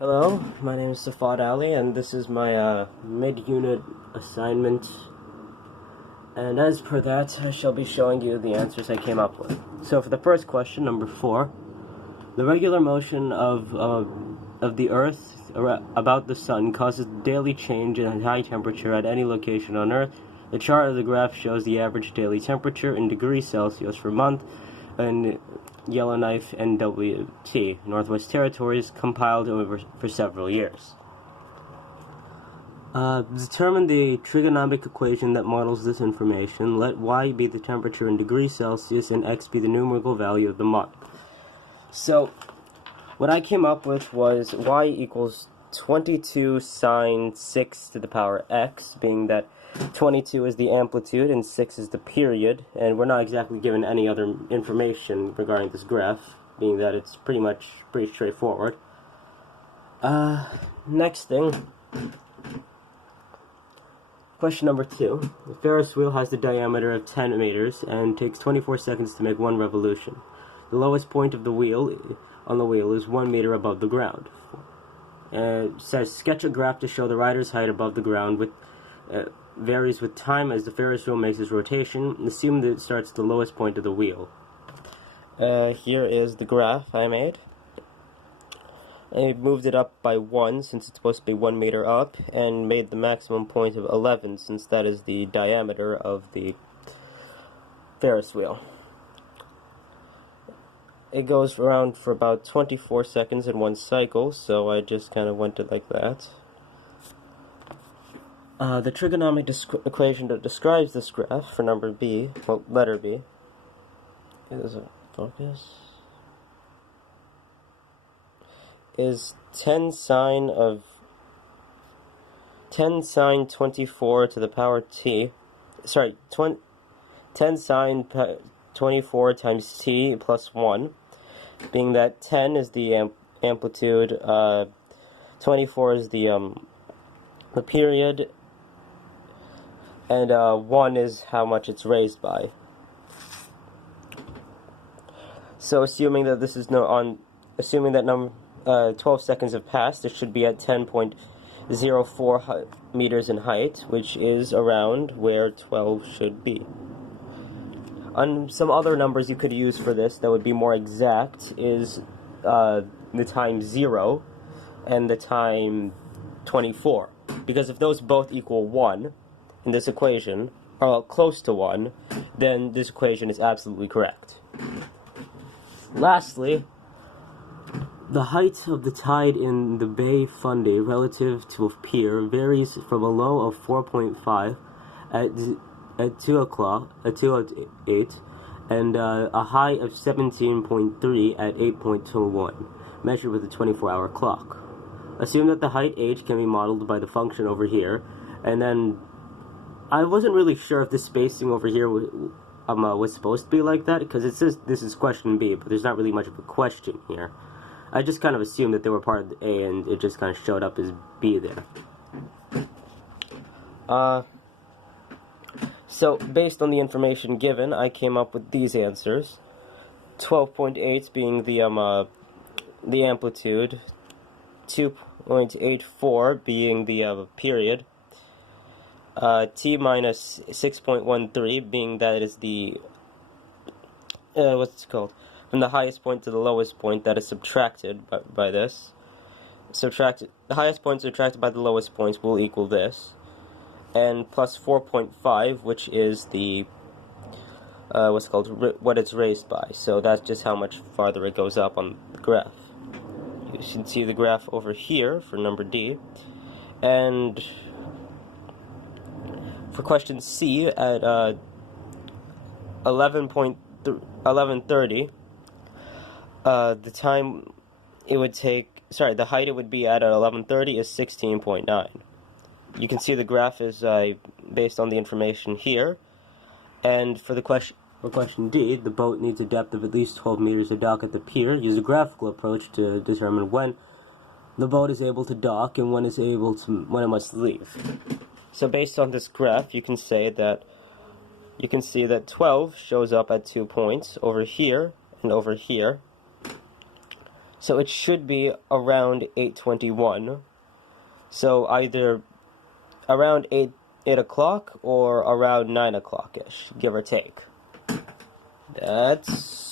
Hello, my name is Safad Ali, and this is my mid-unit assignment. And as per that, I shall be showing you the answers I came up with. So for the first question, number 4, the regular motion of the Earth about the Sun causes daily change in high temperature at any location on Earth. The chart of the graph shows the average daily temperature in degrees Celsius per month, and Yellowknife NWT, Northwest Territories, compiled over for several years. Determine the trigonometric equation that models this information. Let y be the temperature in degrees Celsius and x be the numerical value of the month. So, what I came up with was y equals 22 sine 6 to the power x, being that 22 is the amplitude and 6 is the period, and we're not exactly given any other information regarding this graph, being that it's pretty straightforward. Next thing, question number 2. The Ferris wheel has the diameter of 10 meters and takes 24 seconds to make one revolution. The lowest point of the wheel is 1 meter above the ground. It says, sketch a graph to show the rider's height above the ground with varies with time as the Ferris wheel makes its rotation. Assume that it starts at the lowest point of the wheel. Here is the graph I made. I moved it up by 1 since it's supposed to be 1 meter up, and made the maximum point of 11 since that is the diameter of the Ferris wheel. It goes around for about 24 seconds in one cycle, so I just kind of went it like that. The trigonometric equation that describes this graph for number B, well, letter B, is is 10 sine 24 to the power t. Sorry, 10 sine 24 times t plus 1, being that 10 is the amplitude, 24 is the period, and 1 is how much it's raised by. So assuming that this is assuming that 12 seconds have passed, it should be at 10.04 meters in height, which is around where 12 should be. Some other numbers you could use for this that would be more exact is the time 0 and the time 24. Because if those both equal 1 in this equation, or close to 1, then this equation is absolutely correct. Lastly, the height of the tide in the Bay Fundy relative to a pier varies from a low of 4.5 at 2:08 and a high of 17.3 at 8:21, measured with a 24-hour clock. Assume that the height h can be modeled by the function over here, and then I wasn't really sure if the spacing over here was supposed to be like that, because it says this is question B, but there's not really much of a question here. I just kind of assumed that they were part of the A, and it just kind of showed up as B there. So, based on the information given, I came up with these answers. 12.8 being the amplitude, 2.84 being the period, t minus 6.13 being that is the, from the highest point to the lowest point that is subtracted by this. The highest point subtracted by the lowest points will equal this. And plus 4.5, which is the, what it's raised by. So that's just how much farther it goes up on the graph. You should see the graph over here for number D. And for question C at 11:30, the time it would take, the height it would be at 11:30 is 16.9. You can see the graph is based on the information here. And for question D, the boat needs a depth of at least 12 meters to dock at the pier. Use a graphical approach to determine when the boat is able to dock and when it must leave. So based on this graph, you can see that 12 shows up at 2 points over here and over here. So it should be around 8:21. So either around 8 o'clock or around 9 o'clock-ish, give or take. That's